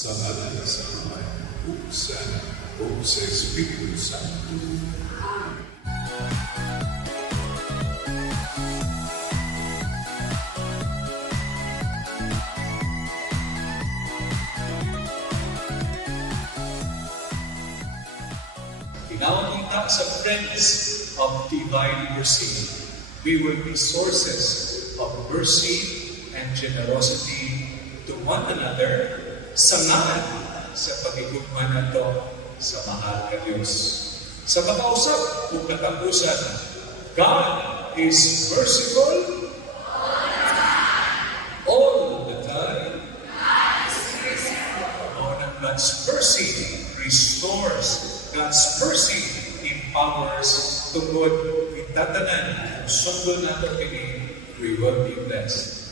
Sa ngalan ng Ama, Buksan, o sa Espiritu Santo. Tinawag kita sa Friends of Divine Mercy. We will be sources of mercy and generosity to one another, sangahan sa pag-igugma nato sa mahal na Diyos. Sa makausap o katapusan, God is merciful all the time. God's mercy restores. God's mercy empowers tungkol itatanan kung sundo nato kini, we will be blessed.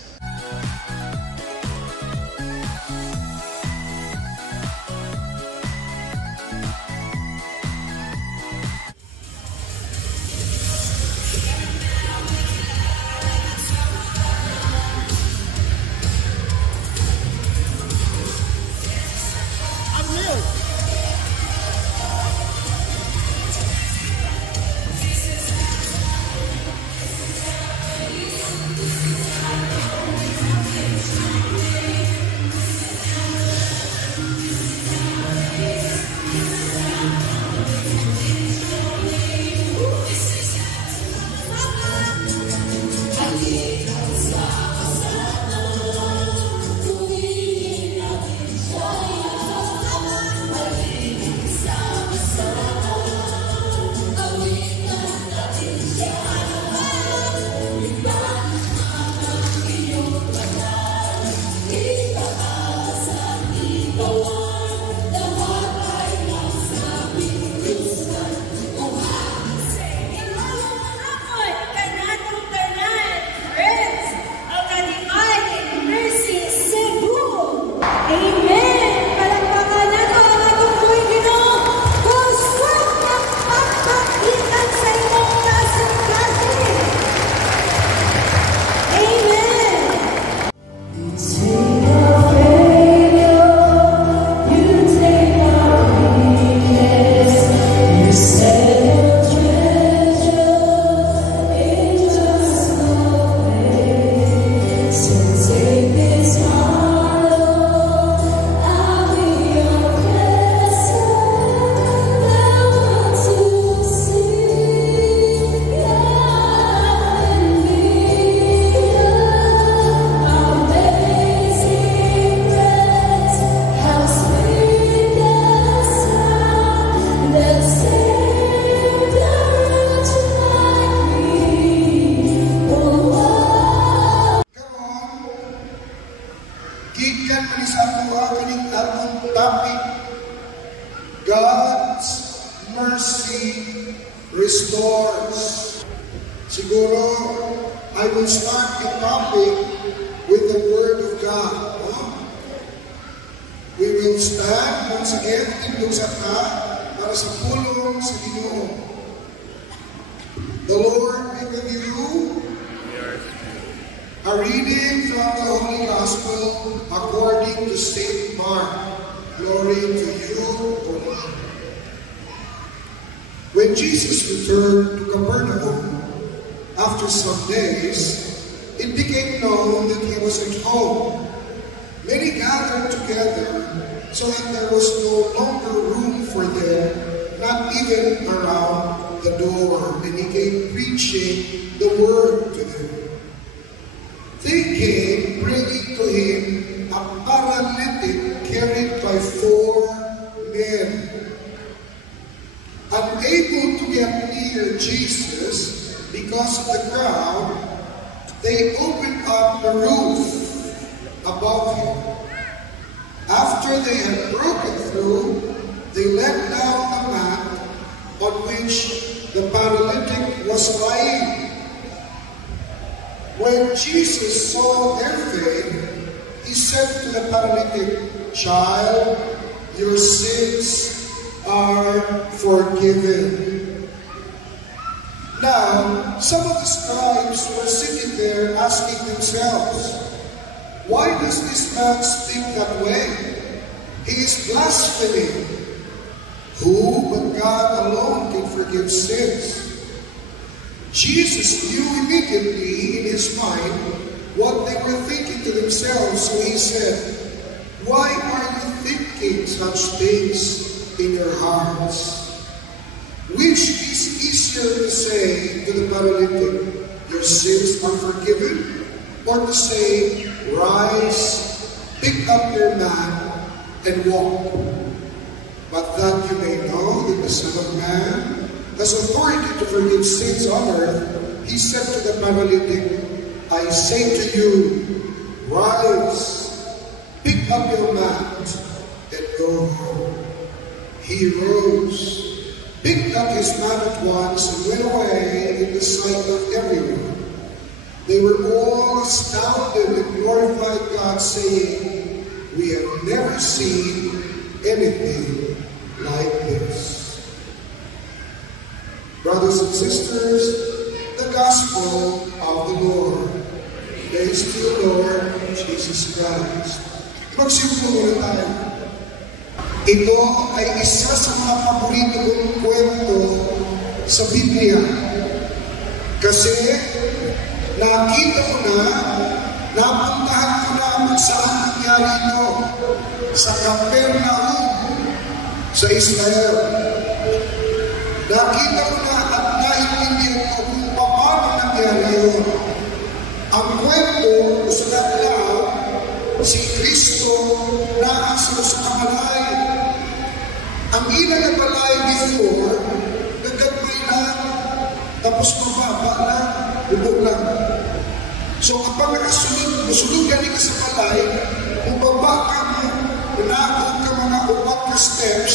God's mercy restores. Siguro, I will start the topic with the Word of God. We will stand once again in Lusaka para sa pulong sa Ginoo. The Lord be with you. A reading from the Holy Gospel according to St. Mark. Glory to you, O Lord. When Jesus returned to Capernaum, after some days, it became known that he was at home. Many gathered together so that there was no longer room for them, not even around the door, and he came preaching the word to them. They came bringing to him a paralytic carried by 4 men. Unable to get near Jesus because of the crowd, they opened up the roof above him. After they had broken through, they let down a mat on which the paralytic was lying. When Jesus saw their faith, he said to the paralytic, "Child, your sins are forgiven." Now, some of the scribes were sitting there asking themselves, "Why does this man speak that way? he is blaspheming. Who but God alone can forgive sins? Jesus knew immediately in his mind what they were thinking to themselves, so he said, "Why are you thinking such things in your hearts? Which is easier to say to the paralytic, 'Your sins are forgiven,' or to say, 'Rise, pick up your mat, and walk'? But that you may know that the Son of Man has authority to forgive sins on earth," he said to the paralytic, "I say to you, rise, pick up your mat, and go home." He rose, picked up his mat at once, and went away in the sight of everyone. They were all astounded and glorified God, saying, "We have never seen anything like this." Brothers and sisters, the Gospel of the Lord. Praise to the Lord Jesus Christ. Magsiupo muna tayo. Ito ay isa sa mga paborito kong kwento sa Biblia. Kasi nakita ko na, napuntahan ko na kung saan nangyari ito. Sa Capernaum, sa Israel. Nakita ko na at naintindihan ko kung paano nangyari yun. Ang kwento sa Gatlaw, si Kristo naasal sa kabalay. Ang ina ng balay before, nagkagmay lang, tapos mababa lang, bubog lang. So kapag nakasunod galing ka sa balay, bubaba ka mo, unakot ka mga 4 steps,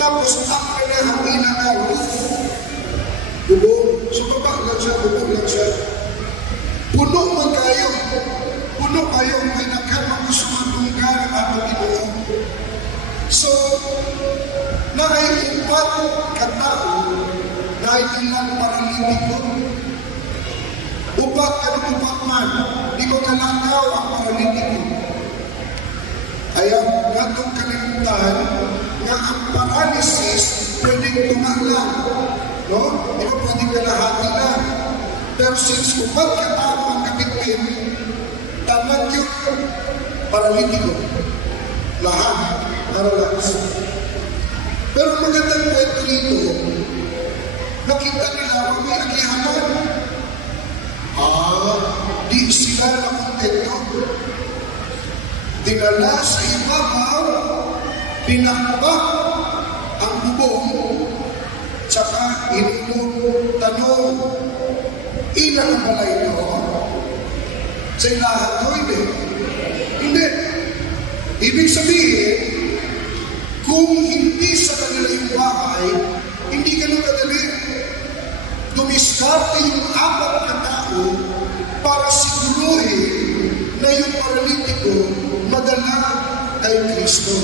tapos ang kanahangin na roof. Bubog. So baba lang siya, bubog lang siya. Puno man kayo. Puno kayo. May nagkamang gusto matunggal ang ating Ginoo. So, naiupat katao, naiilang paralitiko. Upat man, di ko kalakaw ang paralitiko. Ayaw natong kalimutan nga ang paralysis pwedeng tumalang. No? Di ba pwedeng kalahati lang. Pero since upat katao ang kapitpin, tamad yun, paralitiko. Lahat, paralyzed. Pero magandang kwento dito, nakita nila may agihanan. Di sila nakontento. Dinala sa ibabaw, pinakbak ang bubong, tsaka inulong tanong, ilan ang balay ito? Sa ilahan to, hindi. Hindi. Ibig sabihin, kung hindi sa kanila yung bahay, hindi ganun kadali. Dumiskarte yung 4 na tao para siguruhin na yung paralitiko madala kay Kristo.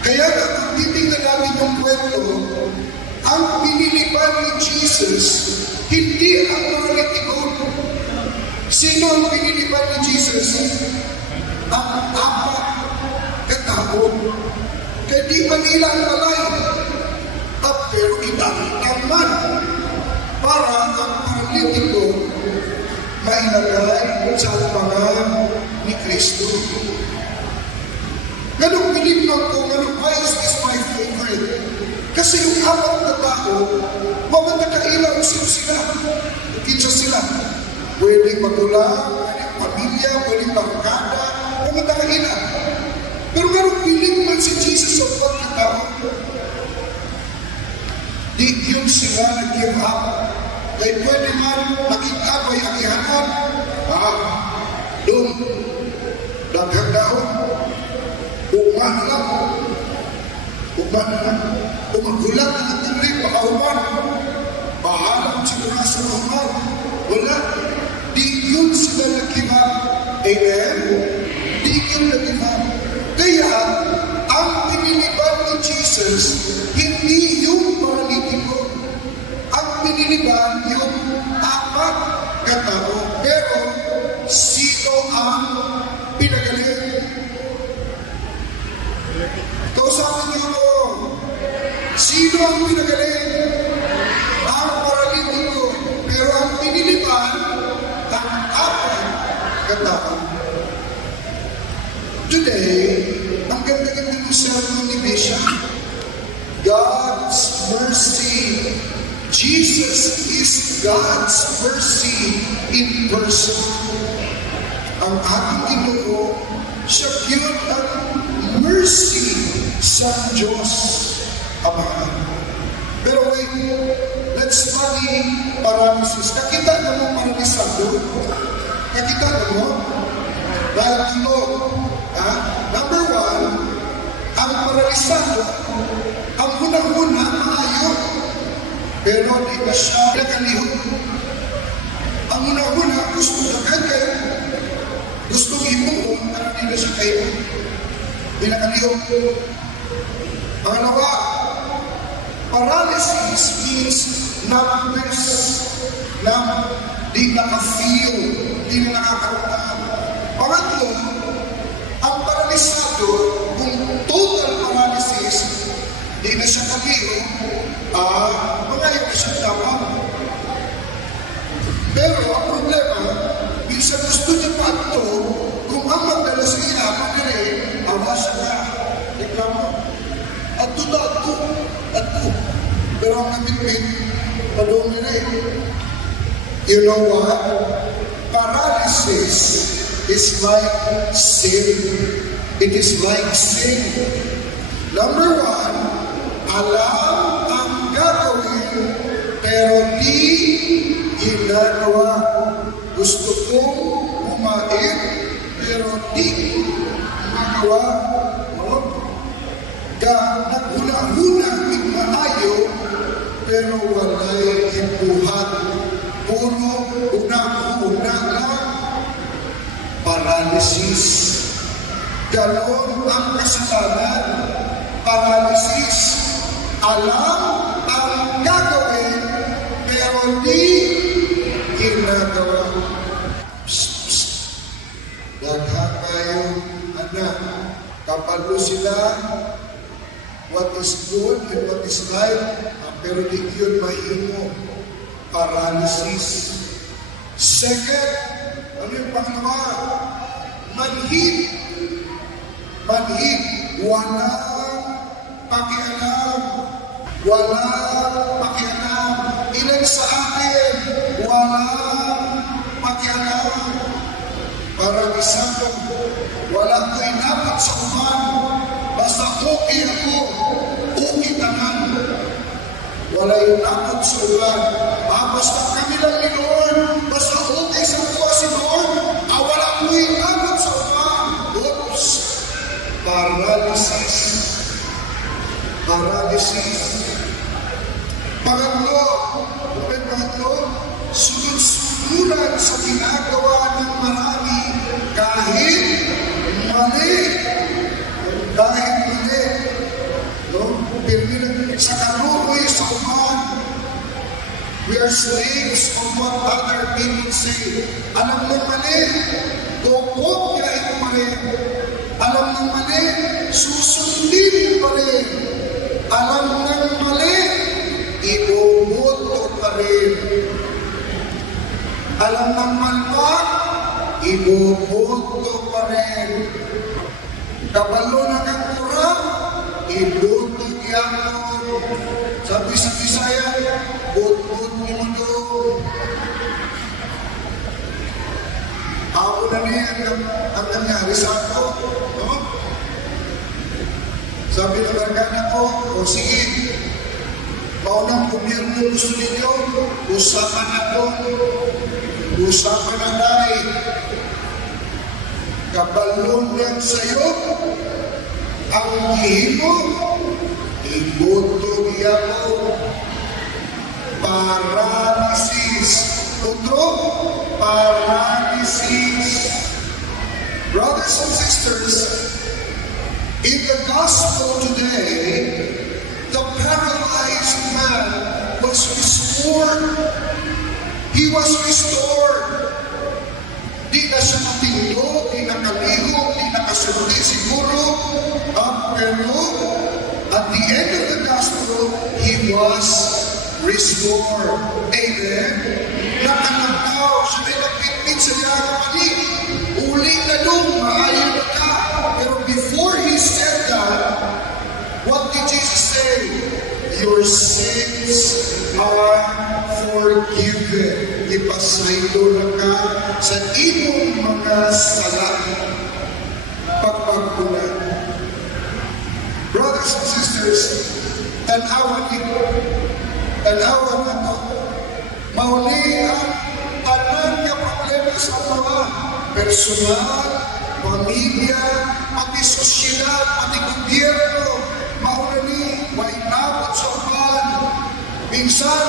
Kaya kung titingnan natin yung kwento, ang pinilipan ni Jesus, hindi ang paralitiko. Sino ang pinilipan ni Jesus? Ang 4 katao. Kaya di man nila ang balay. Pero itang man para ang paralitiko mailagay sa pangalan ni Kristo. Ganong pinipang ko, why is this my favorite? Kasi yung 4 na tao, magandakailang sila. Kitsa sila. Pwedeng magulang, pwedeng pamilya, pwedeng barkada, magandakailang. Pero ganong piling man si Jesus sa 4 na tao. Di yun sila nag-give up. Kaya pwede man makikabay ang ihanan. Doon, daghang daon. Uman lang. Umagulang na nagtuloy, pakauman. Bahalang siguro sa uman. Wala. Di yun sila nag-give up. Amen? Di yun nag-give up. Kaya, ang pinilipan ni Jesus, hindi yung paralitiko. Ang pinilipan yung 4 katao. Pero, sino ang pinagaling? Sino ang pinagaling? Ang paralitiko. Pero ang pinilipan, ang apat katao. Today, ang ganda-ganda ng sermon ni Bishop, God's mercy. Jesus is God's mercy in person. Ang ating Ginoo, siya yun ang mercy sa Diyos Ama. Pero wait, let's study paralysis. Nakita na mo paralisado? Nakita na mo? Dahil ito, number one, ang paralisado, ang unang-una, maayo, pero di na siya nakalihok. Ang unang-una, gusto na kagay, gusto imuong, pero di na siya kayo. Di nakalihok. Pangalawa, paralysis means numbness, di naka-feel, di na nakakaramdam. Pangatlo, ang paralisado, kung total paralysis, di na siya kaliho, mangayon na siya tawag. Pero ang problema, minsan gusto niya pa ito, kung ang magdala siya, pagkari, awa siya na, reklamo. At ito. Pero ang nabitbit, padong nila eh. You know what? Paralysis is like sin. It is like sin. Number one, alam ang gagawin, pero di ginagawa. Gusto kong kumain, pero di magawa. Naghuna-huna ng maayo, pero walay ibuhat. Puro una lang. Paralysis. Ganon ang kasalanan. Paralysis. Alam ang gagawin, pero di ginagawa. Daghan kayo, anak. Kapalo sila, what is good and what is right, pero di yun mahimo. Paralysis. Second, ano yung pangalawa? Manhid. Walang pakialam. Ilan sa atin, walang pakialam. Paralisado. Wala ko inabot sa uman. Basta okay ako. Okay tanan. Wala inabot sa uman. Basta kami lang ni Lord. Basta okay sa buwa si Lord. Wala ko inabot sa uman. Oops. Paralysis. Pangatlo, sunod-sunuran sa ginagawa ng marami kahit mali. No? Sa karuhoy, sa uman, we are slaves of what other people say. Alam ng mali, kukopya ito pa rin. Alam ng mali, susundin pa rin. Alam ng mali, iboboto pa rin. Alam ng malpa, iboboto pa rin. Kabalo na kang kurang, iboto yapon. Sabi sa Bisaya, bot-bot ni mundo. Ako na niya ang nangyari sa ako. No? Sabi ng barkada ko, sige, maunang gobyerno gusto ninyo, usapan na dahil. Kabalong lang sa'yo, ang hihimo, iboto niya ko. Paralysis. Paralysis. Brothers and sisters, in the gospel today, the paralyzed man was restored. He was restored. Di na siya matindog, di na kaligo, di na kasulti siguro, pero At the end of the gospel, he was restored. Amen? Nakalagaw, siya ay nagpitpit sa diyang mali. Uli na nung, maayon na ka. Pero before he said that, what did Jesus say? Your sins are forgiven. Ipasaylo na ka sa imong mga sala. Pagpagpunan. Brothers and sisters, tanawan ito. Tanawan na ito. Mauli ang tanan niya problema sa mga personal, pamilya, pati sosyal, pati gobyerno. Mauna ni, mainabot sa upan. Minsan,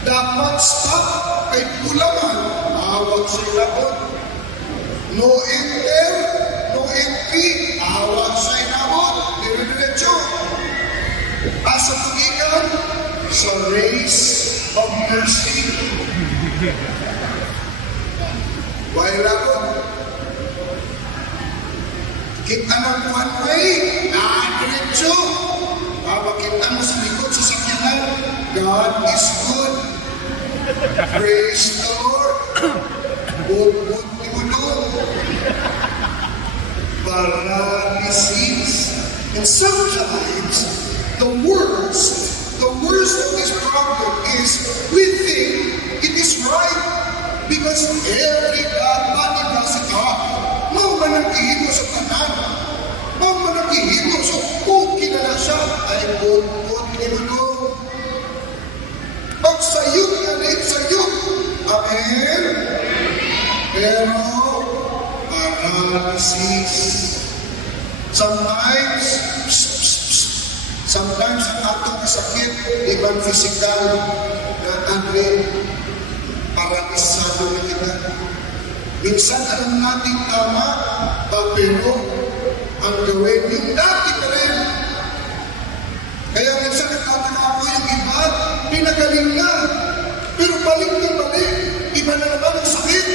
dapat stop kay kulaman. Awag sa ilabot. No enter, no entry. Awag sa ilabot. Dire-diretso. Asa tugikan sa race of mercy. Why ilabot? Kita ng one way, diretso. Kita mo sa likod sa sakyanan, God is good. Praise the Lord. Good ni mo doon. Paralysis. And sometimes, the worst of this problem is we think it is right because every body does it. Mau managihimo sa tanan. Mau managihimo sa okay na siya. Ay, good ni mo doon. Pagsayog na rin sayog. Amen? Pero, paralysis. Sometimes ang atong sakit, ibang physical na agre, paralisado na kita. Minsan alam natin tama, pero ang gawin yung dati ka rin. Kaya minsan nagtataka ako yung iba, pinagaling na. Pero balik, iba na naman ang sakit.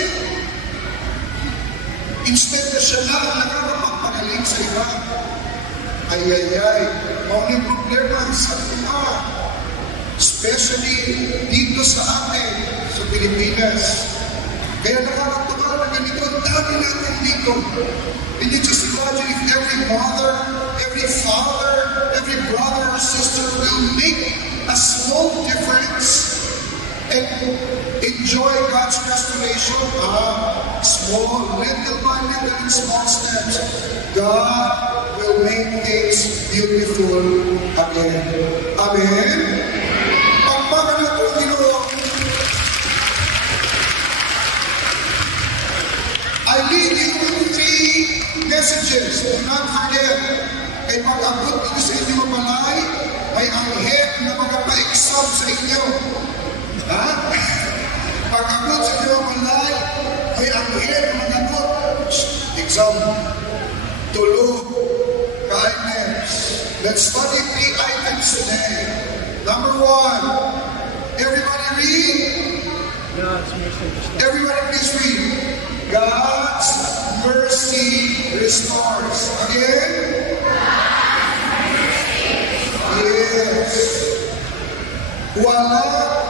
Instead na siya na ang nakakapagpagaling sa iba. Ay, maraming problema sa iba. Especially dito sa atin, sa Pilipinas. Kaya nakakatuwa na ganito, ang dami natin dito. And you just imagine if every mother, every father, every brother or sister will make a small difference and enjoy God's restoration. Small, little by little, in small steps. God will make things beautiful again. Amen? Pagpagan na ito, Ginoo. I leave you with 3 messages. Do not forget. Kay pag-abot dito sa inyong malay, may anghel na magpa-exam sa inyo. Pag-abot sa inyong malay, may anghel na mag-abot. Exam. Tulog. Kindness. Let's study 3 items today. Number 1. Everybody read. Everybody please read. God's mercy restores. Again? Yes. Wala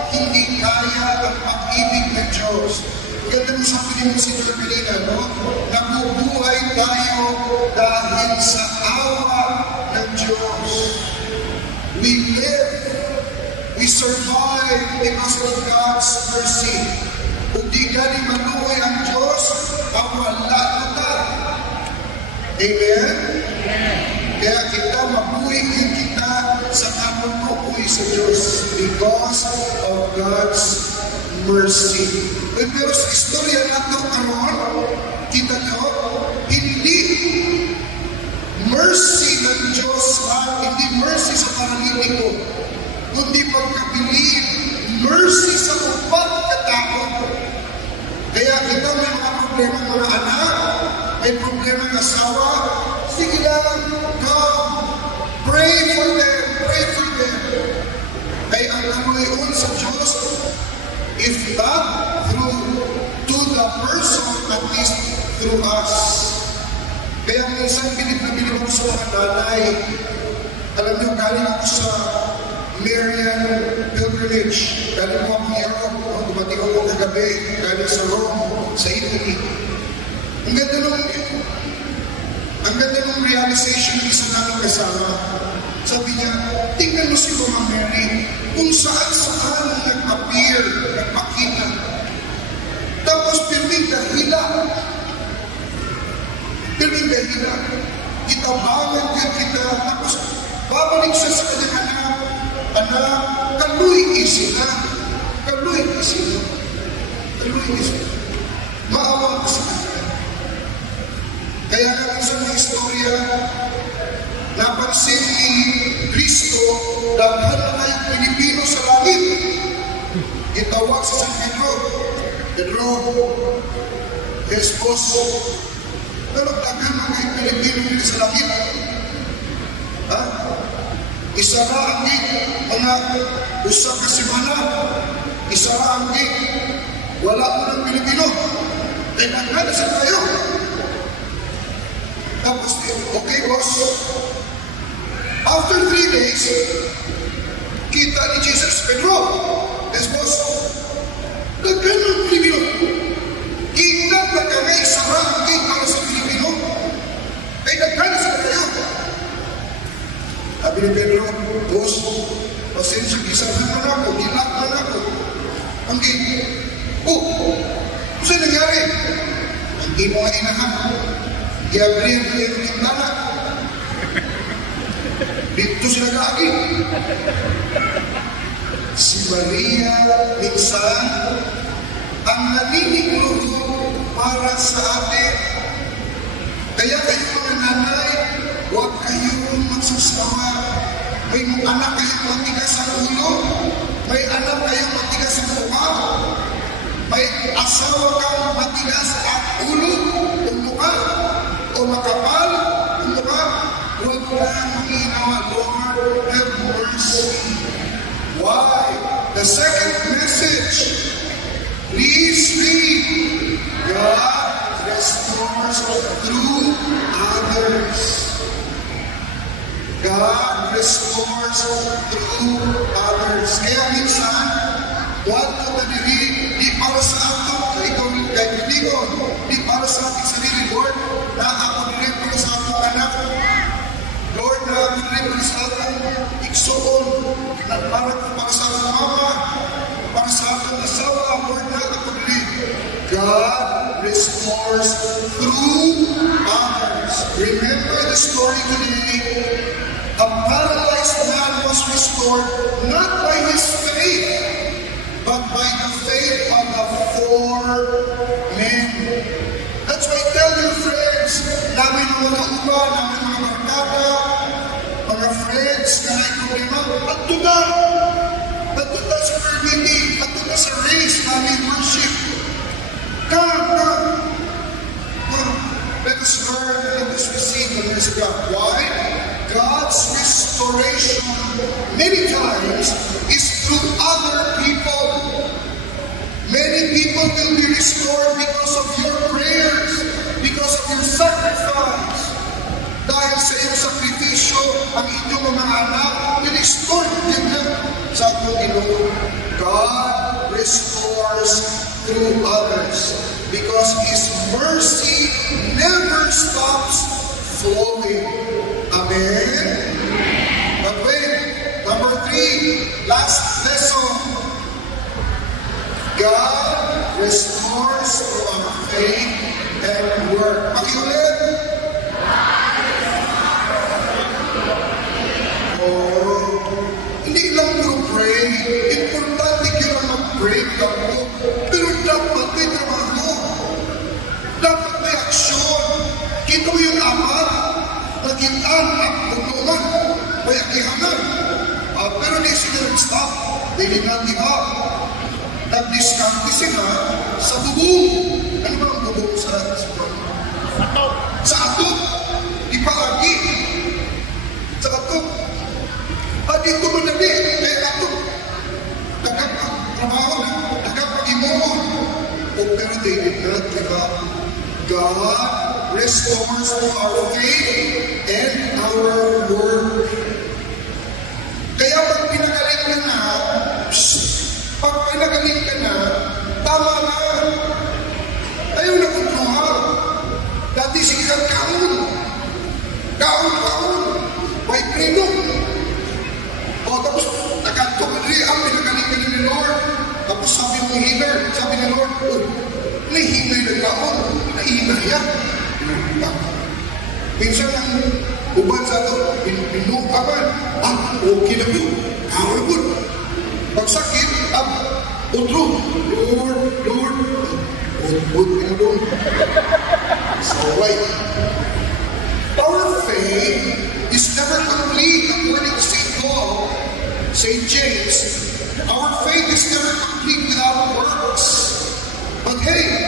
hindi kaya ang pag-ibig ng Diyos. Ganda mo sabi mo si Carmelina, no? Nabubuhay tayo dahil sa awa ng Diyos. We live, we survive because of God's mercy. Kung di galing manuhay ang Diyos, wala na ta. Amen? Kaya kita mabuhay kita sa kanunukoy sa Diyos because of God's mercy. Pero sa istorya nato karon, kita ko, hindi mercy ng Diyos hindi mercy sa paralitiko, kundi pagkabilib, mercy sa upat katao. Kaya kita may mga problema mga anak, may problema ng asawa, sige lang, come, pray for them. Ay ang kanuyon sa Diyos, if not to the person, at least through us. Kaya minsan bilib na bilib ako sa mga nanay. Alam niyo, galing ako sa Marian pilgrimage. Galing ko ang Europe. Dumating ako kagabi. Galing sa Rome, sa Italy. Ang ganda nung realization ng isa namin kasama. Sabi niya, tingnan mo si Mama Mary kung saan-saan nag-appear, nagpakita. Tapos pirming dahila. Itabangan din kita. Tapos babalik siya sa kanyang anak, kaluhin sila. Maawa ko sa kanya. Kaya nga sa mga istorya, napansin ni Kristo, daghan na kayong Pilipino sa langit. Itawag sa San Pedro, esposo, pero daghan na kayong Pilipino sa langit. Ha? Isara ang mga usa ka semana, isara ang wala po ng Pilipino. Kaya daghan sa tayo. Tapos, okay boss, after 3 days, kita ni Jesus, Pedro, yes boss, daghan ng Pilipino. Kita pa kami isara ang para sa Pilipino. Ay daghan sa tayo. Sabi ni Pedro, boss, pasensya, isaran man ako, gilak man ako. Ang saan nangyari? Ang mo nga inahan. I-abrir niya yung kintana. Dito sila kaagi. Si Maria minsan ang naninigluho para sa atin. Kaya kayo mga nanay, huwag kayong magsasawa. May anak kayong matigas ang ulo, may anak kayong matigas ang mukha, may asawa kang matigas ang ulo, ang mukha, o makapal, ang mukha, huwag lang ginawa, Lord, have mercy. Why? The second message, please read, God restores through others. God restores through others. Kaya minsan, huwag na madiri, di para sa ato, ikaw kay Piligon, di para sa ating sarili, Lord, na ako rin para sa atong anak. Lord, na ako rin para sa atong iksoon, na para sa atong mama, para sa atong asawa, Lord, na ako rin. God restores through others. Remember the story today. A paralyzed man was restored not by his faith, but by the faith of the 4 men. That's why I tell you, friends, namin mga kauban, namin mga barkada, mga friends na may problema, at tuga sa permitting, at tuga sa race, namin worship. Come. Let us learn, let us receive the mercy of God. Why? God's restoration many times is through other people. Many people will be restored because of your prayers, because of your sacrifice. Dahil sa iyong sakripisyo, ang inyong mga anak, in-restore din sa ating Ginoo. God restores through others because His mercy never stops flowing. Amen? But wait, number 3, last lesson. God restores through our faith and work. Pakiulit. Hindi lang puro pray. Importante kaya mag-pray ka mo. Pero dapat may trabaho. Dapat may aksyon. Kita mo yung apat. Nagitan at pagluman. May akihanan. Pero di sila nag-stop. Hindi na give up. Nag-discount sila sa bubong. Ano ba ang bubong sa atok? Sa atok. Ipalagi. Sa atok. Dito mo na din. Atok. Nagkatrabaho na. Nagkapag-imuon. Pero they did not give up. God restores our faith and our work. nahihimay na taon, nahihimay yan. Minsan ang uban sa ito, pinukaman, okay na po, kaway po. Pagsakit, utro, Lord, Lord, so right. Our faith is never complete according to St. Paul, St. James. Our faith is never complete without works. But hey,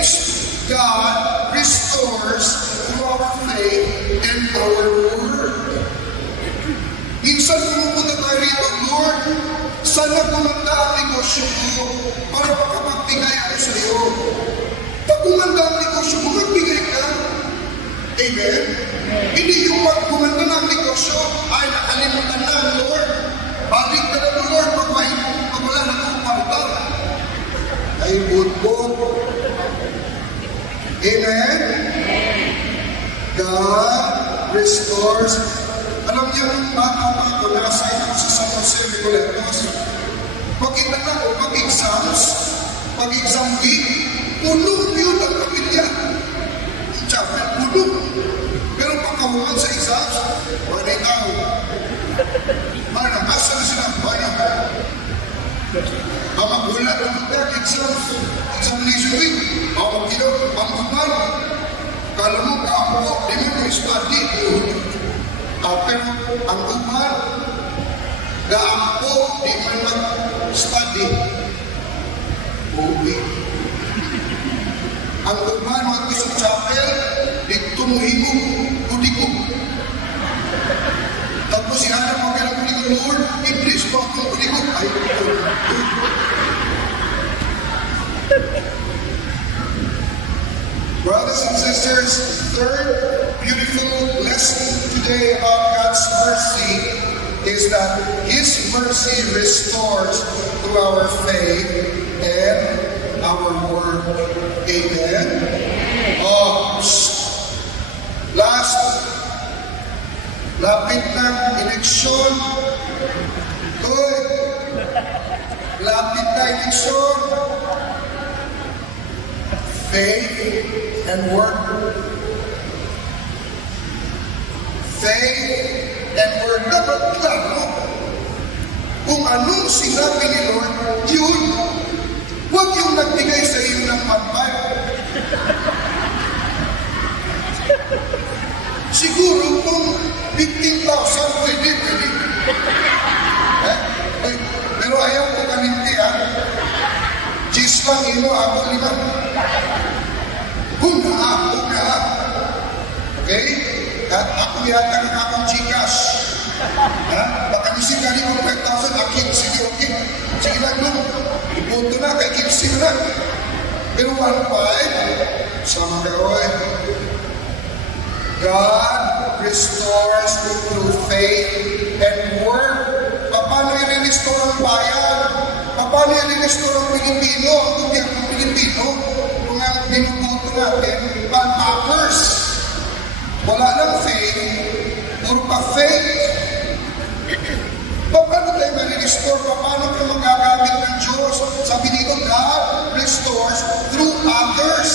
God restores through our faith and our word. Minsan pumupunta tayo rito, Lord, sana gumanda ang negosyo ko para makapagbigay ako sa iyo. Pag gumanda ang negosyo mo, magbigay ka. Amen? Hindi yung pag gumanda ng negosyo, ay nakalimutan na, Lord. Balik ka na, Lord, pag wala na akong parta. Ay, budbod. Amen? God restores. Alam niyo, nung bata pa ako, nakasign ako sa San Jose Recoletos. Pagkita na ako, pag-exam week, puno yun ang kapilya. Chapel, puno. Pero pagkawaman sa exams, wala na tao. Mana, asa na sila? Mana. Ang magulat ng examination week, ang magkuman. Kala mo, kapo, di mo study. Pero ang uman, gaampo, di man mag-study. Okay. Ang uman, mag-isip chapel, di tumuhigog, kudigog. Tapos ihanap mo kailang kudigog, Lord, i-please mo akong kudigog. Ay, brothers and sisters, third beautiful lesson today about God's mercy is that His mercy restores through our faith and our word. Amen? Last, lapit ng eleksyon. Good. Lapit na eleksyon. Faith and word. Faith and word. Dapat klaro kung anong sinabi ni Lord, yun. Huwag yung nagbigay sa iyo ng pampay. Siguro kung 15,000, pwede. Pero ayaw ko kaninti, Gis lang ino, ako 5. Huna. Okay? At ako yata ng akong Gcash. Baka nisip ka rin kung 5,000, akit, sige, okay. Sige lang, no. Ipunto na, kay Kipsing na. Pero 1,500, sama kayo, God restores through faith and word. Paano i-restore ang bayan? Paano i-restore ang Pilipino? Ang gobyernong Pilipino? Kung ang binubuto natin, manpoppers. Wala ng faith, puro pa faith. Paano tayo ma-restore? Paano tayo magagamit ng Diyos? Sabi dito, God restores through others.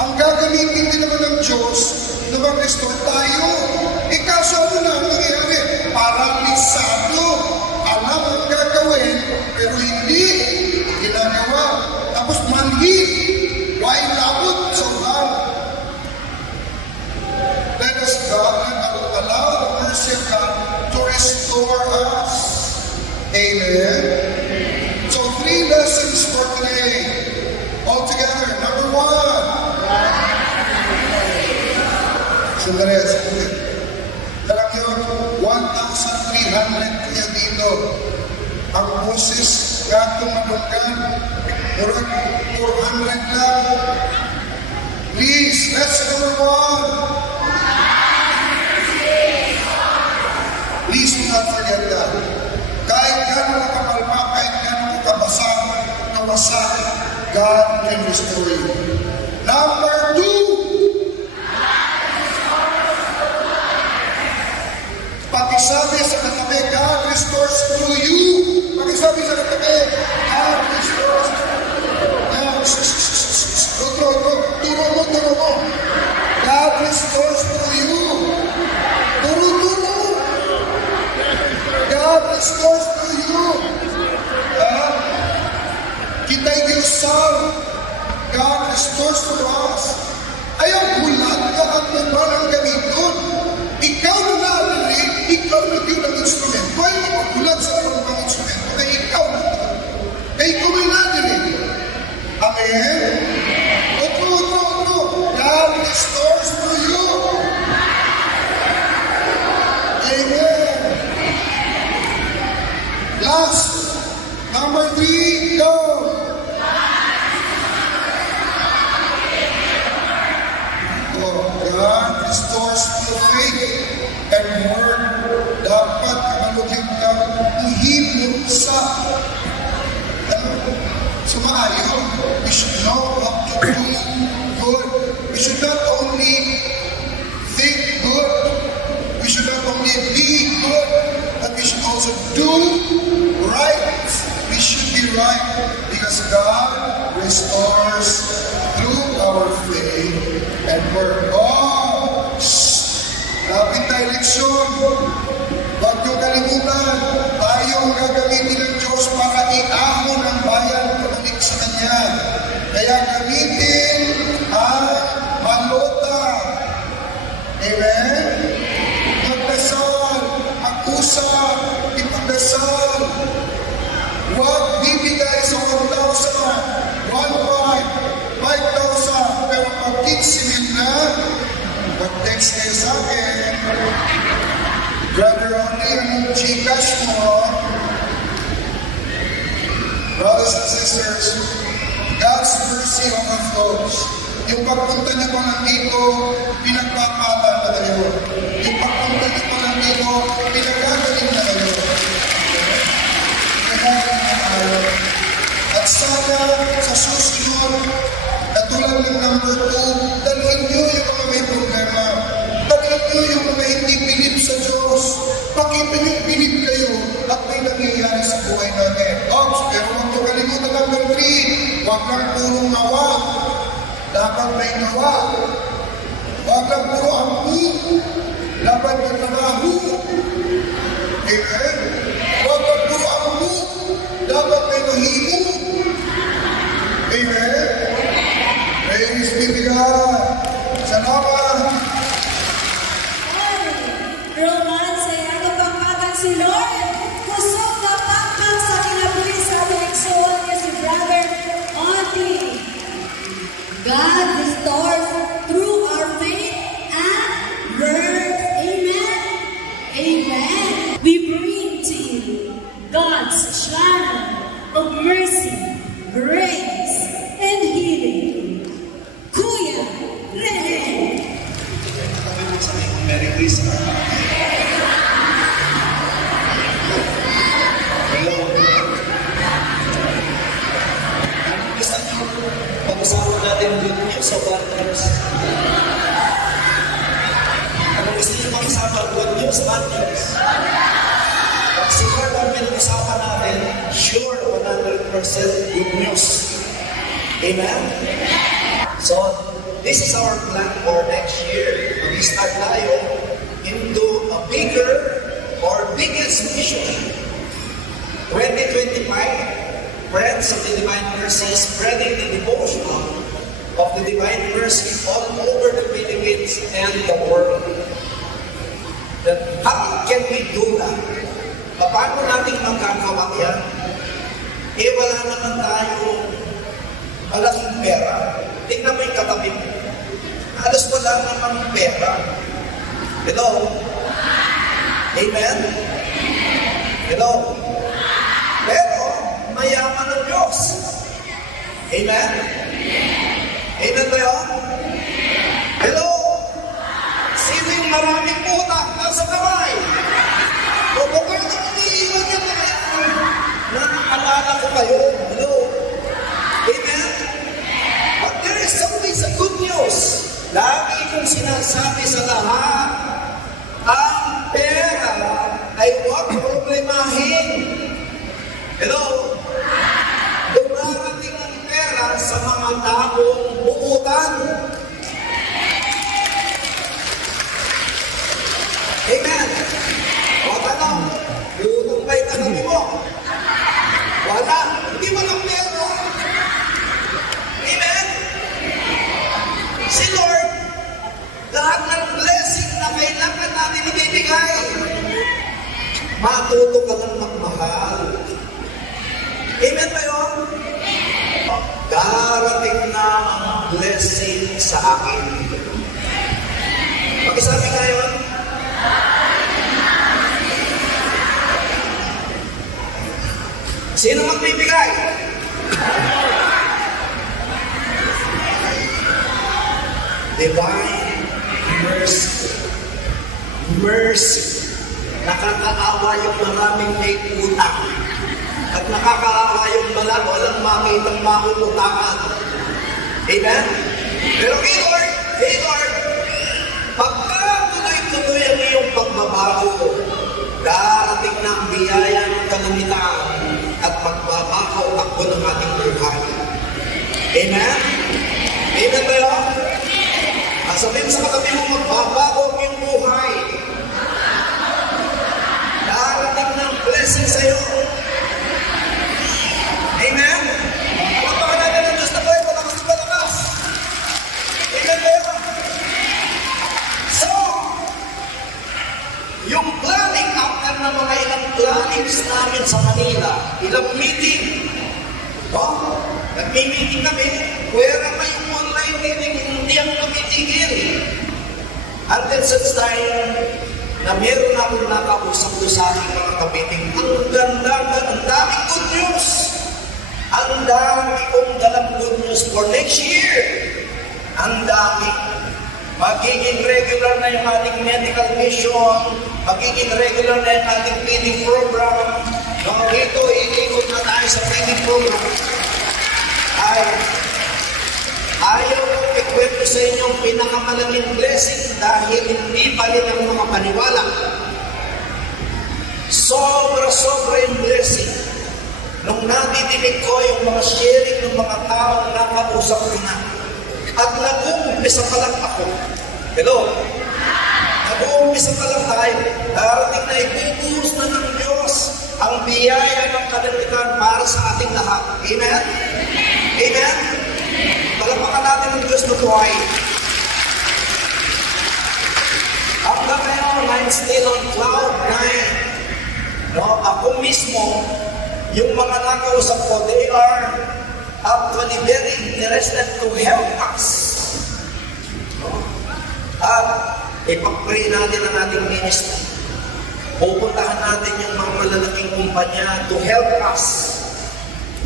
Ang gagamitin din naman ng Diyos na mag-restore tayo. Kaso ano na ang nangyayari? Paralisado. Alam ang gagawin, pero hindi ginagawa. Tapos manhid. Why labot? So let us allow the mercy of God to restore us. Amen. So 3 lessons for today. All together. Number 1. Sandali. Alam niyo, 1,300 kaya dito. Ang boses nga tumadunggan. Murag 400 lang. Please, let's number 1. Please do not forget that. Kahit gano'n kapalpa, kahit gano'n kawasak, God can restore you. Number 2. Pakisabi sa katabi, God restores through you. Pakisabi sa katabi, God restores. restores to us. Ay ang bulat na at nagbalang gamiton. Ikaw na narinig, ikaw na yun ang instrumento. Ay magbulat sa mga instrumento na ikaw na ito. Kaya ikaw na narinig. Amen? Otro. God restores to you. Amen. Last, number 3, go. God restores the faith and word. Dapat kamalugin ka ihimot sa sumaayo. We should know how to do good. We should not only think good. We should not only be good, but we should also do right. We should be right because God restores through our faith and word. Lapit na eleksyon. Huwag niyong kalimutan, tayo ang gagamitin ng Diyos para iahon ang bayan pabalik sa Kanya. Kaya gamitin ang malota. Amen? Magdasal, mag-usap, ipagdasal. Huwag bibigay sa 1,000, 1,500, 5,000, pero pag 15,000 na, mag-text kayo sa akin. Brother Ronnie, anong Gcash mo? Brothers and sisters, God's mercy overflows. Yung pagpunta niyo po nandito, pinagpapala na kayo. Yung pagpunta niyo po nandito, pinagagaling na kayo. Pinagagaling na kayo. At sana sa susunod, katulad ng number 2, dalhin niyo yung mga may problema. Dalhin niyo yung mga hindi bilib sa Diyos. Pakita niyo bilib kayo at may nangyayari sa buhay natin. Pero huwag niyo kalimutan number 3, huwag lang puro ngawa. Dapat may ngawa. Huwag lang puro ampu. Dapat may trabaho. Amen? Huwag lang puro ampu. Dapat may mahimo. Amen? Praise be to God. Salamat. Romance ay agapangkatang si Lord. Kusog na pakpak sa kinabuhi sa ating igsuon niya si Brother Auntie. God restores through our faith and word. Amen. Amen. We bring to you God's channel of mercy, grace, and healing. Kuya Rene. Merry Christmas. Hello. Gusto niyo pag-usapan natin good news sa partners? Ano gusto niyo pag-usapan? Good news sa partners? Pag siguro namin usapan natin, sure 100% good news. Amen? So, this is our plan for next year. Mag-start tayo into a bigger or biggest mission. 2025, Friends of the Divine Mercy, spreading the devotion of the Divine Mercy all over the Philippines and the world. Then, how can we do that? Paano natin magkagawa yan? Wala naman tayo malaking pera. Tingnan mo yung katabi mo. Halos wala naman pera. Hello? Amen? Hello? Pero, mayaman ng Diyos. Amen? Amen ba yun? Hello? Sino yung maraming utang nasa kamay? O kung kayo na umiiwan ka na yan, nakaalala ko kayo. Hello? Amen? But there is always a good news. Lagi kong sinasabi sa lahat, ang pera ay huwag problemahin. Hello? Dumarating ang pera sa mga taong buutan. Amen? O tanong, buutong ba yung tanong mo? Wala. Hindi mo lang pera. Amen? magbigay. Matuto ka ng magmahal. Amen ba yun? Darating na ang blessing sa akin. Pakisabi ngayon, sino magbibigay? Divine mercy. Mercy. Nakakaawa yung maraming may utang. At nakakaawa yung walang makitang makukutangan. Amen? Pero hey Lord, pagka tuloy-tuloy ang iyong pagbabago, darating na ang biyaya ng kalamitan at pagbabago takbo ng ating buhay. Amen? Amen ba yun? Sabihin sa katabi mo, magbabago ang iyong buhay. Darating na ang blessing sa iyo. Amen? Pagpakan natin ang Diyos na buhay, palakas. Amen ba yun? So, yung planning after na mga ilang plannings namin sa Manila, ilang meeting, nagmi-meeting kami, where pa yung online meeting, hindi ang tumitigil. Until such time, na meron akong nakausap ko sa aking mga kapiting, ang daming good news. Ang dami kong dalang good news for next year. Ang dami. Magiging regular na yung ating medical mission, magiging regular na yung ating feeding program. Dito, iikot na tayo sa feeding program. Ayaw kong ikwento sa inyo ang pinakamalaking blessing dahil hindi pa rin ang mga paniwala. Sobra-sobra yung blessing. Nung nadidinig ko yung mga sharing ng mga taong nakausap ko na. At nag-uumpisa pa lang ako. Hello? Nag-uumpisa pa lang tayo. Darating na ibubuhos na ng Diyos ang biyaya ng kalamitan para sa ating lahat. Amen? Amen? Palapakan natin ang Diyos na buhay. Hanggang ngayon, I'm still on cloud 9. No, ako mismo, yung mga nakausap ko, they are actually very interested to help us. No? At ipag-pray natin ang ating ministry. Pupuntahan natin yung mga malalaking kumpanya to help us.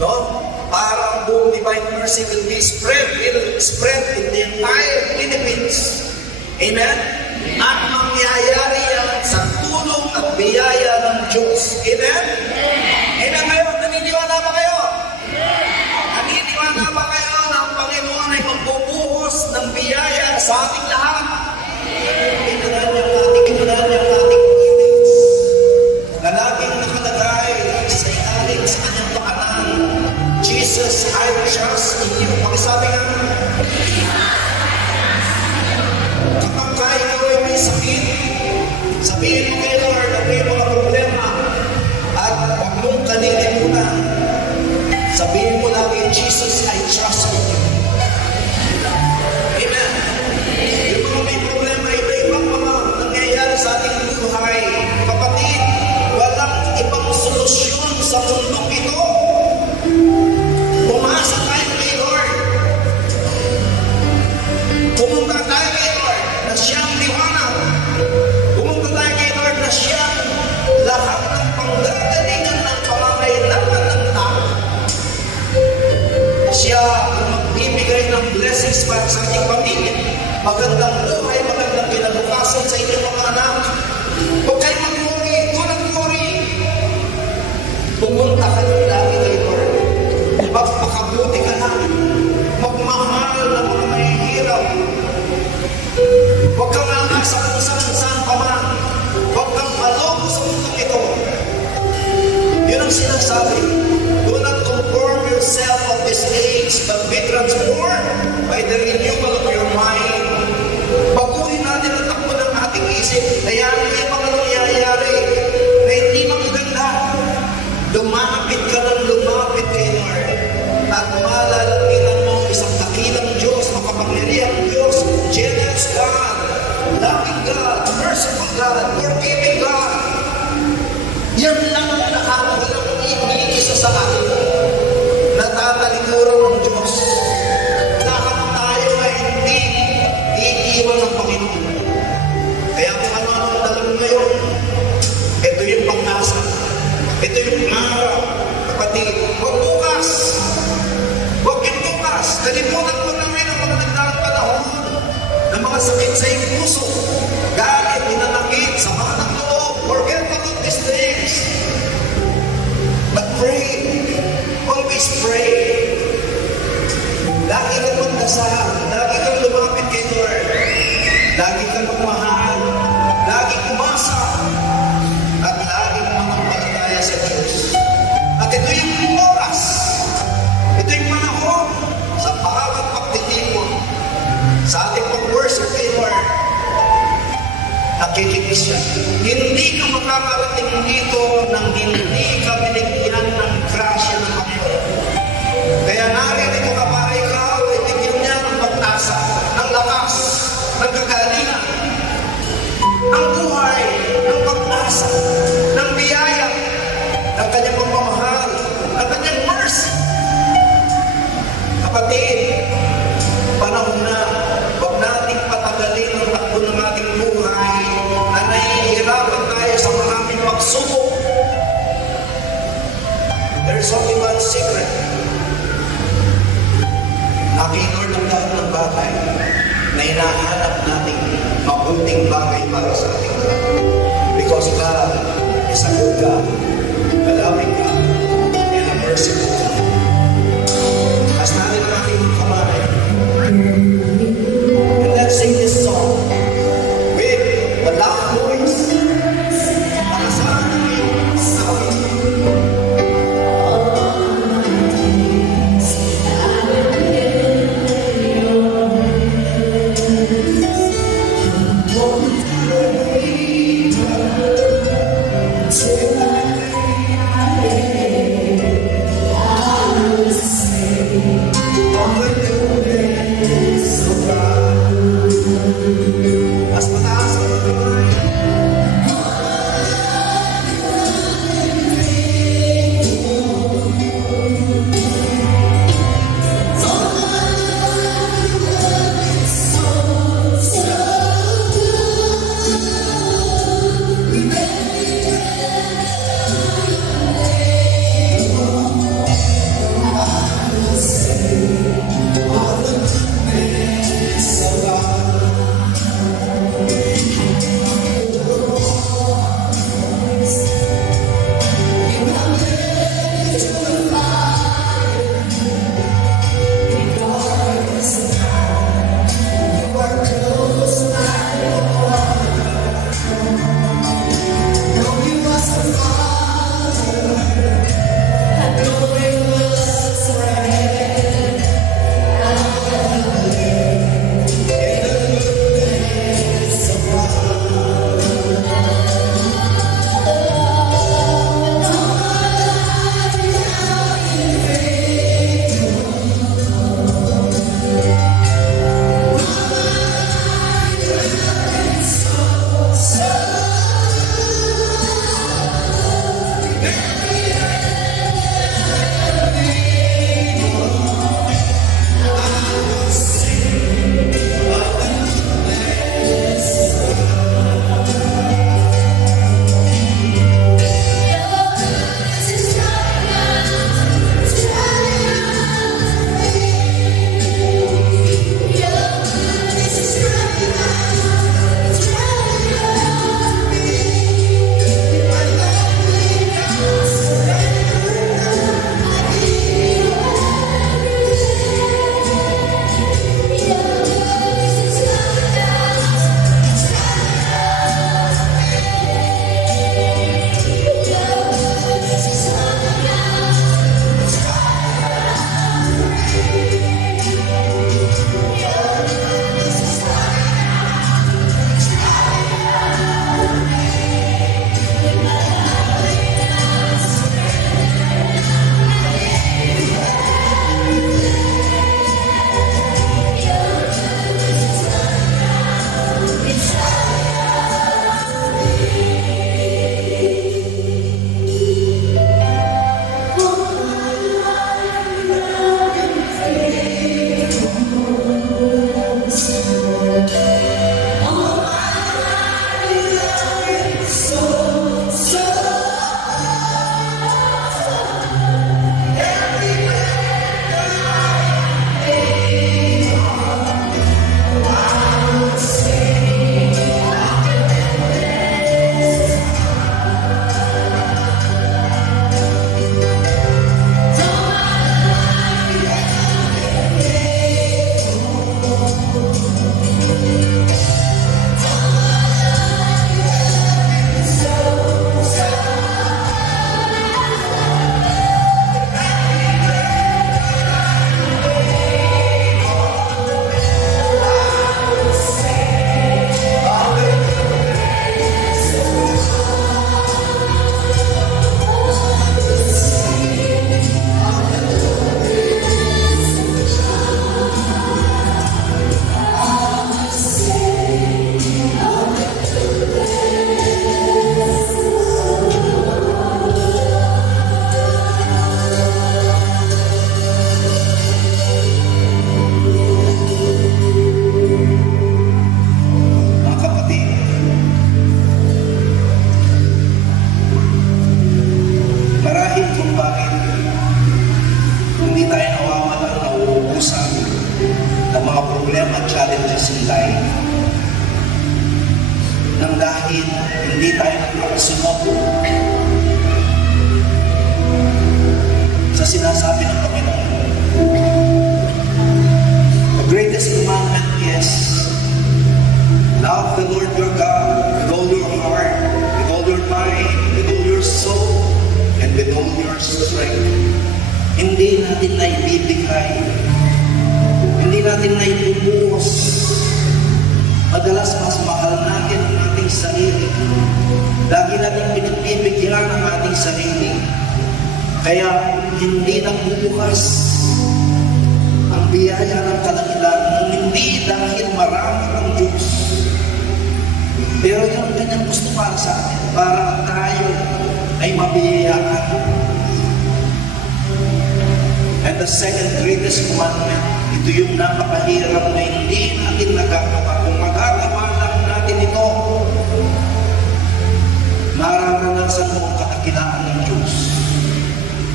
No? Para ang buong divine mercy will spread in the entire Philippines. Amen? At mangyayari yan sa tulong at biyaya ng Diyos. Amen? Amen kayo? Naniniwala ba kayo? Naniniwala ba kayo na ang Panginoon ay magbubuhos ng biyaya sa ating lahat? Itunan yung ating feelings na laging nakalagay sa ilalim sa kanyang pakanan. Jesus, I trust in you. Pakisabi nga, kapag ikaw ay may sakit, sabihin mo kay Lord ang may mga problema at huwag mong kalilimutan. Sabihin mo lagi, Jesus, I trust in you. Amen. Yung mga may problema, iba-ibang mga nangyayari sa ating buhay. Kapatid, walang ibang solusyon sa mundong ito. Pumasa tayo kay Lord. Pumunta tayo kay Lord na siyang liwanag. Pumunta tayo kay Lord na siyang lahat ng panggagalingan ng pangangailangan ng tao. Siya magbibigay ng blessings para sa ating pamilya. Magandang buhay, magandang kinabukasan sa inyong mga anak. Huwag kayo mag-worry, do not worry. Pumunta ka ng lagi kay Lord. Magpakabuti ka na. Magmahal na mga mahihirap. Huwag kang aasa kung saan pa man. Huwag kang maloko sa mundong ito. Yun ang sinasabi. Do not conform yourself of this age, but be transformed by the renewal of your mind. Baguhin natin ang takbo ng ating isip. Hayaan mo yung mga nangyayari na hindi magaganda. Lumapit ka ng lumapit kay Lord. At malalapitan mo isang dakilang Diyos, makapangyarihang Diyos, generous God, loving God, merciful God. God, forgiving God. Yan lang ang nakakawalang iisa sa atin. Natatalikuran ng Diyos. Lahat tayo ay hindi iiwan ng Panginoon. Kaya kung ano ang dala mo ngayon, ito yung pag-asa. Ito yung araw. Kapatid, huwag bukas. Huwag yung bukas. Kalimutan mo na rin ang mga nagdaang panahon ng mga sakit sa iyong puso. Galit, inanakit, sama ng loob. Forget about these things. But pray. Always pray. Lagi kang magdasal. Lagi kang lumapit kay Lord. Lagi kang magmahal. Lagi umasa. At lagi manampalataya sa Diyos. At ito yung oras. Ito yung panahon sa bawat pagtitipon. Sa ating pag-worship kay Lord. Nakikinig siya. Hindi ka makakarating dito nang hindi ka binigyan ng grasya ng Panginoon. Kaya narito ka para ikaw ay bigyan niya ng pag-asa, ng lakas, ng kagalingan, ng buhay, ng pag-asa, ng biyaya, ng kanyang pagmamahal, ng kanyang mercy. Kapatid, panahon na, huwag nating patagalin ang takbo ng ating buhay na nahihirapan tayo sa maraming pagsubok. There's only one secret. Nakinor ng lahat ng bagay na hinahanap nating mabuting bagay para sa ating God. Because God is a good God, a loving God, and a merciful God. As natin ang ating kamay, and let's sing this song with a loud voice. Pakasama natin sa ating Till I mga problema, challenges in life. Nang dahil hindi tayo nakasunod sa sinasabi ng Panginoon. The greatest commandment is love the Lord your God with all your heart, with all your mind, with all your soul, and with all your strength. Hindi natin na ibibigay, hindi natin na ibubuhos. Madalas mas mahal natin ang ating sarili. Lagi natin pinagbibigyan ang ating sarili. Kaya hindi nagbubukas ang biyaya ng kalangitan, hindi dahil marami ang Diyos. Pero yung kanyang gusto para sa atin, para tayo ay mabiyayaan. And the second greatest commandment, ito yung napakahirap na hindi natin nagagawa. Kung magagawa lang natin ito, mararanasan mo ang kadakilaan ng Diyos.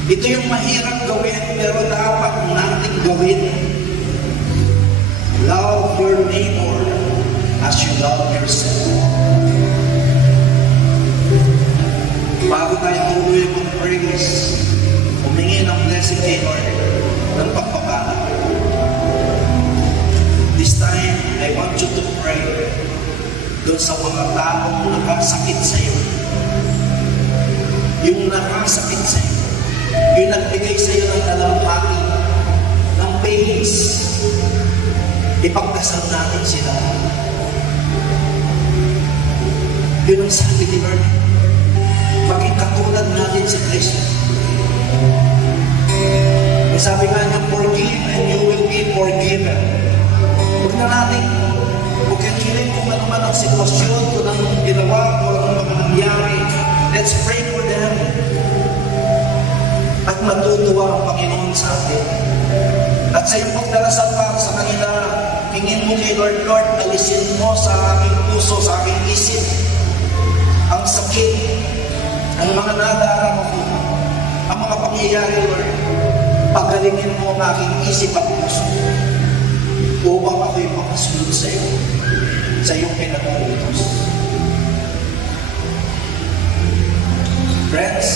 Ito yung mahirap gawin, pero dapat natin gawin. Love your neighbor as you love yourself. Bago tayo tuloy mag-praise, humingi ng blessing kay Lord ng pagpapala. This time, I want you to pray doon sa mga taong nakasakit sa iyo. Yung nakasakit sa iyo, yung nagbigay sa iyo ng dalampati, ng pains, ipagdasal natin sila. Yun ang sabi ni Lord, maging katulad natin si Kristo. May sabi nga niya, forgive and you will be forgiven. Huwag na natin, huwag yung kilin kung ano man ang sitwasyon, kung anong ginawa, kung anong mga nangyari. Let's pray for them. At matutuwa ang Panginoon sa atin. At sa iyong pagdarasal para sa kanila, hingin mo kay Lord, Lord, alisin mo sa aking puso, sa aking isip, ang sakit, ang mga nadarama ko, ang mga pangyayari, Lord. Pagalingin mo ang aking isip at puso upang ako'y makasunod sa iyo, sa iyong pinag-uutos. Friends,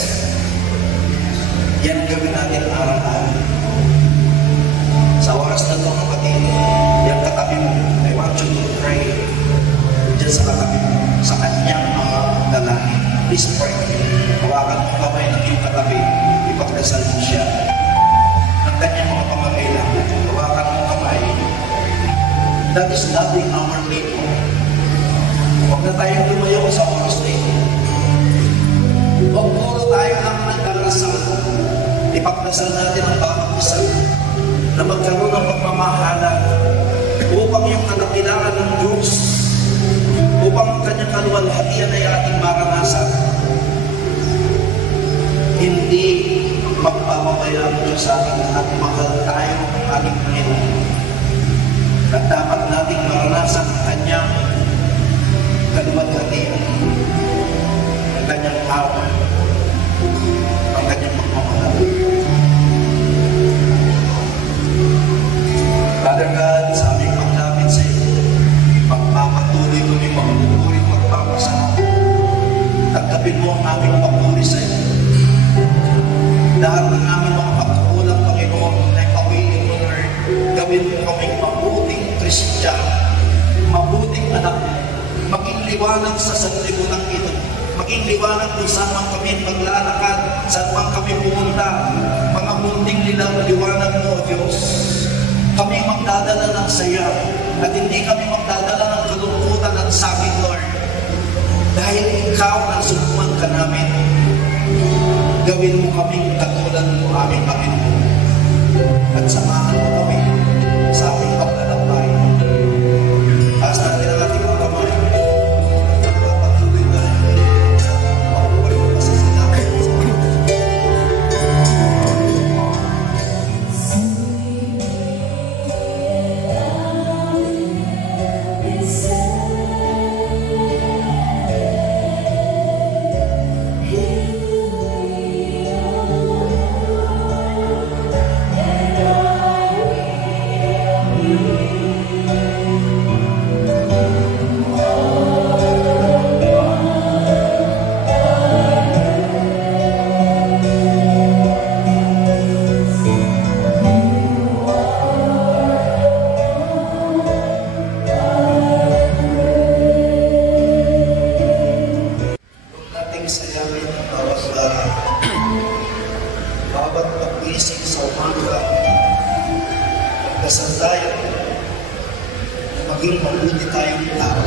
yan gawin natin araw-araw. Sa oras na ito, kapatid, yan katabi mo, I want you to pray dyan sa katabi mo, sa kanyang mga dalangin. Please pray. Hawakan mo kamay ng iyong katabi, ipagdasal mo siya ng kanyang mga pangangailangan. Hawakan mo kamay. That is loving our neighbor. Huwag na tayong lumayo sa oras na ito. Huwag puro tayo lang nagdarasal. Ipagdasal natin ang bawat isa na magkaroon ng pagmamahalan upang yung kadakilaan ng Diyos, upang ang kanyang kaluwalhatian ay ating maranasan. Hindi magpapabaya ang Diyos sa ating at mahal tayo ng ating Panginoon. At dapat nating maranasan ang kanyang kaluwalhatian, ang kanyang power, ang kanyang pagmamahal. Father God, sa aming paglapit sa iyo, magpapatuloy kami magpupuri, magpapasalamat. Tanggapin mo ang aming papuri sa iyo. Lahat ng aming mga pagkukulang, Panginoon, ay pawilin mo, Lord. Gawin mo kaming mabuting Kristiyan, mabuting anak, maging liwanag sa sanlibutan ito, maging liwanag kung saan man kami maglalakad, saan man kami pumunta, mga munting liwanag mo, Diyos. Kami magdadala ng saya at hindi kami magdadala ng kalungkutan at sakit, Lord. Dahil ikaw ang sumuman ka namin. Gawin mo kaming katulad mo aming Panginoon. At samahan mo kami sa aming paglalakbay. Taas natin ang ating mga kamay. Magpapatuloy tayo. Makukuha mo sa sinabi. You maging mabuti tayong tao.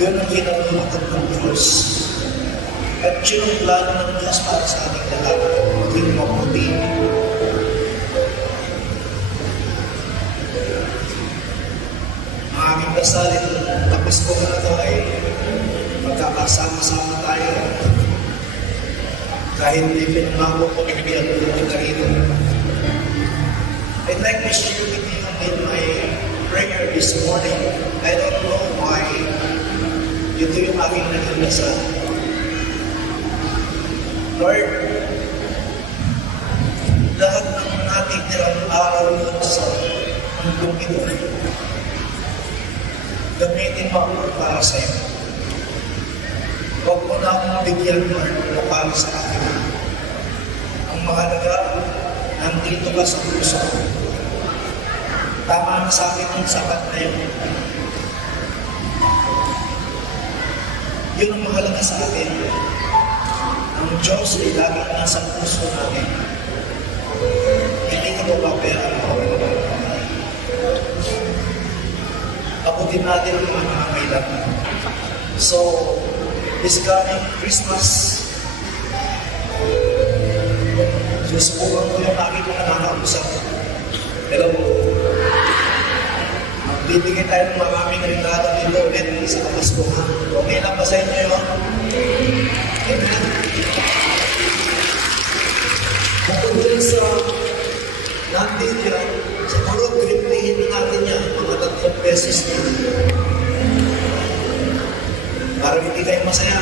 Yun ang kinalulungkot ng Diyos. At yun ang plano ng Diyos para sa ating lahat, maging mabuti. Ang aming dasal itong tapos ko na ito ay magkakasama-sama tayo. Kahit hindi pinangago ko ng pinagulong ka rito. I'd like to share with you in my prayer this morning. I don't know why ito yung aking naging dasal. Lord, lahat ng natitirang araw nun sa mundong ito, gamitin mo para sa iyo. Huwag mo na akong bigyan, Lord, na para sa akin. Ang mahalaga, nandito ka sa puso. Tama na sa akin ang sapat na yun. Yun ang mahalaga sa atin. Ang Diyos ay lagi nasa puso natin. Hindi ka mapapera mo. Abutin natin ang mga nangangailangan. So, this coming Christmas, susubukan ko yung aking mga nakakausap. Hello. Magbibigay tayo ng maraming regalo dito ulit sa Kapaskuhan. Okay lang ba sa inyo yun? Amen. Bukod din sa natin yan, siguro griptihin natin yan mga 3 beses na. Para hindi kayo masaya.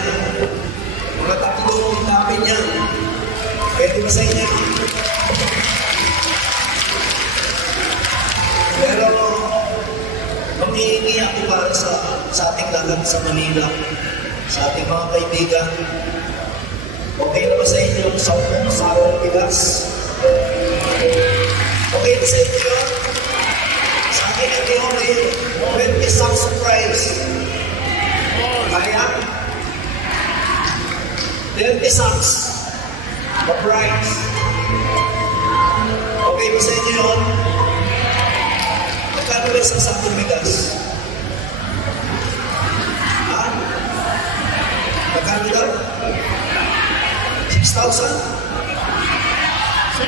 Mga 3 tapin yan. Pwede ba sa inyo? Pero mamihingi ako para sa ating lahat sa Manila, sa ating mga kaibigan. Okay na ba sa inyo yung 10 sarong bigas? Okay na sa inyo? Sa akin ang iyo may 20 sacks of rice. Kaya? 20 sacks of rice. Okay ba sa inyo yun? Magkano ba isang sakong bigas? Ha? Magkano daw? 6,000?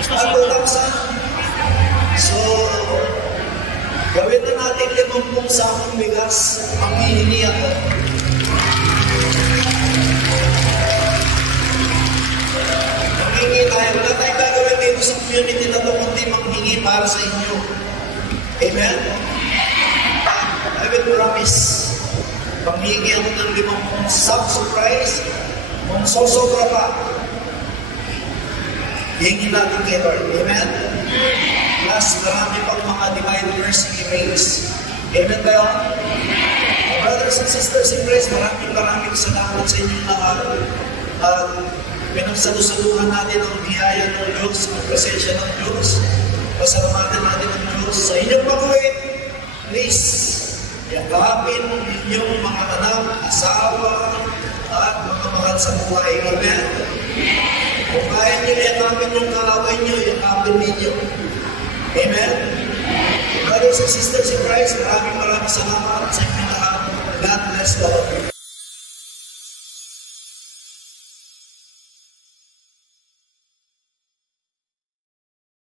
4,000? So, gawin na natin 50 sakong bigas. Manghihingi ako. Manghingi tayo. Wala tayong gagawin dito sa community na ito kundi manghingi para sa inyo. Amen? I will promise. Manghingi ako ng 50 sacks of rice. Kung sosobra pa, hingin natin kay Lord. Amen? Plus, marami pang mga divine mercy race. Amen ba yun? Brothers and sisters in Christ, maraming salamat sa inyong lahat. At pinagsalusaluhan natin ang biyaya ng Diyos, ang presensya ng Diyos. Pasalamatan natin ang Diyos. Sa inyong pag-uwi, please, yakapin inyong mga anak, asawa, at mga mahal sa buhay. Amen? Kung kaya nyo yakapin yung kalaway nyo, yakapin ninyo. Amen? Brothers and sisters in Christ, maraming salamat sa inyong lahat. God bless all.